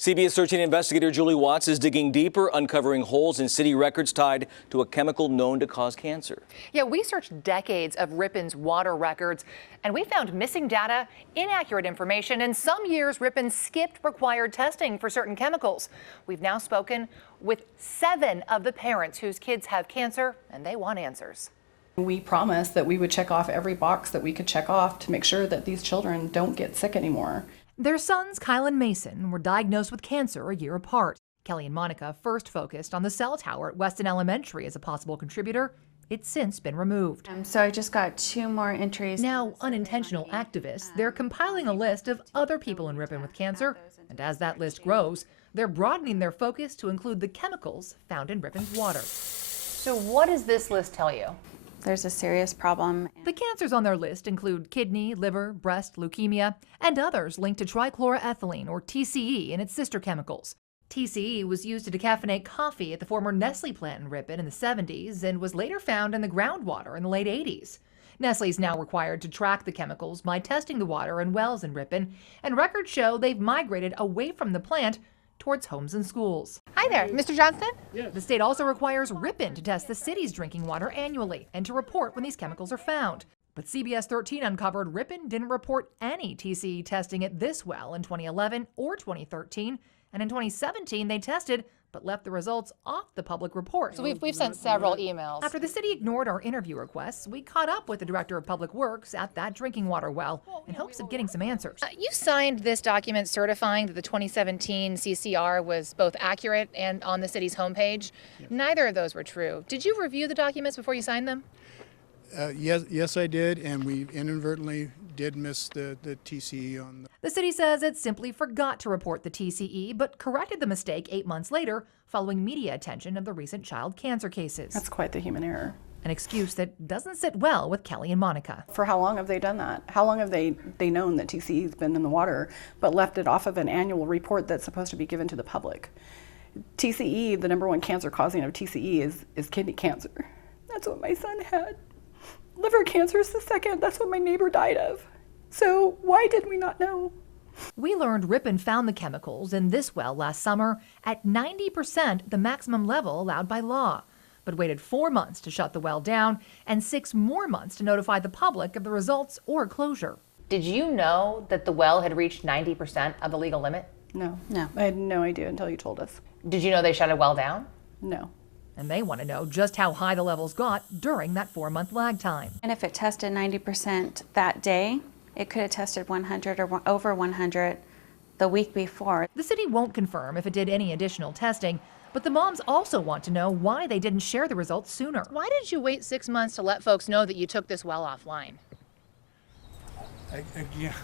CBS 13 investigator Julie Watts is digging deeper, uncovering holes in city records tied to a chemical known to cause cancer. Yeah, we searched decades of Ripon's water records, and we found missing data, inaccurate information, and some years Ripon skipped required testing for certain chemicals. We've now spoken with 7 of the parents whose kids have cancer, and they want answers. We promised that we would check off every box that we could check off to make sure that these children don't get sick anymore. Their sons, Kyle and Mason, were diagnosed with cancer a year apart. Kelly and Monica first focused on the cell tower at Weston Elementary as a possible contributor. It's since been removed. So I just got 2 more entries. Now, unintentional activists, they're compiling a list of other people in Ripon with cancer. And as that list grows, they're broadening their focus to include the chemicals found in Ripon's water. So what does this list tell you? There's a serious problem. The cancers on their list include kidney, liver, breast, leukemia, and others linked to trichloroethylene, or TCE, and its sister chemicals. TCE was used to decaffeinate coffee at the former Nestle plant in Ripon in the 70s and was later found in the groundwater in the late 80s. Nestle is now required to track the chemicals by testing the water in wells in Ripon, and records show they've migrated away from the plant towards homes and schools. Hi there, Mr. Johnston? The state also requires Ripon to test the city's drinking water annually and to report when these chemicals are found. But CBS 13 uncovered Ripon didn't report any TCE testing at this well in 2011 or 2013, and in 2017 they tested but left the results off the public report. So we've sent several emails. After the city ignored our interview requests, we caught up with the director of public works at that drinking water well in hopes of getting some answers. You signed this document certifying that the 2017 CCR was both accurate and on the city's homepage. Neither of those were true. Did you review the documents before you signed them? Yes, I did, and we inadvertently did miss the TCE on The city says it simply forgot to report the TCE, but corrected the mistake 8 months later following media attention of the recent child cancer cases. That's quite the human error. An excuse that doesn't sit well with Kelly and Monica. For how long have they done that? How long have they known that TCE has been in the water, but left it off of an annual report that's supposed to be given to the public? TCE, the #1 cancer causing of TCE is kidney cancer. That's what my son had. Liver cancer is the second. That's what my neighbor died of. So why did we not know? We learned Ripon found the chemicals in this well last summer at 90% the maximum level allowed by law, but waited 4 months to shut the well down and 6 more months to notify the public of the results or closure. Did you know that the well had reached 90% of the legal limit? No. No. I had no idea until you told us. Did you know they shut a well down? No. And they want to know just how high the levels got during that 4-month lag time. And if it tested 90% that day, it could have tested 100 or over 100 the week before. The city won't confirm if it did any additional testing, but the moms also want to know why they didn't share the results sooner. Why did you wait 6 months to let folks know that you took this well offline? again,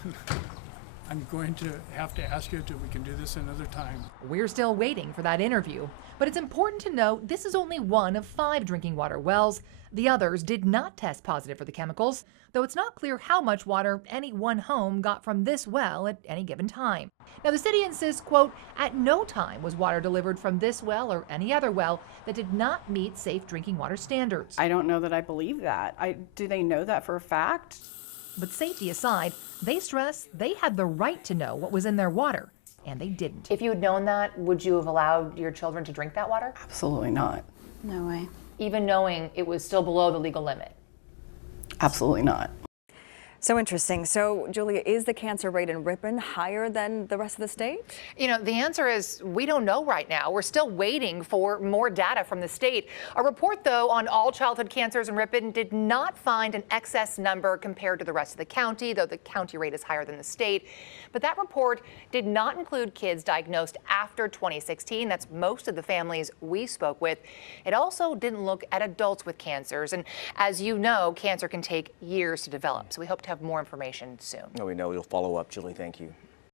I'm going to have to ask you that we can do this another time. We're still waiting for that interview, but it's important to note this is only one of 5 drinking water wells. The others did not test positive for the chemicals, though it's not clear how much water any one home got from this well at any given time. Now, the city insists, quote, at no time was water delivered from this well or any other well that did not meet safe drinking water standards. I don't know that I believe that. Do they know that for a fact? But safety aside, they stress they had the right to know what was in their water, and they didn't. If you had known that, would you have allowed your children to drink that water? Absolutely not. No way. Even knowing it was still below the legal limit? Absolutely not. So interesting. So, Julia, is the cancer rate in Ripon higher than the rest of the state? You know, the answer is we don't know right now. We're still waiting for more data from the state. A report, though, on all childhood cancers in Ripon did not find an excess number compared to the rest of the county, though the county rate is higher than the state. But that report did not include kids diagnosed after 2016. That's most of the families we spoke with. It also didn't look at adults with cancers. And as you know, cancer can take years to develop. So we hope to have more information soon. We know you'll follow up, Julie. Thank you.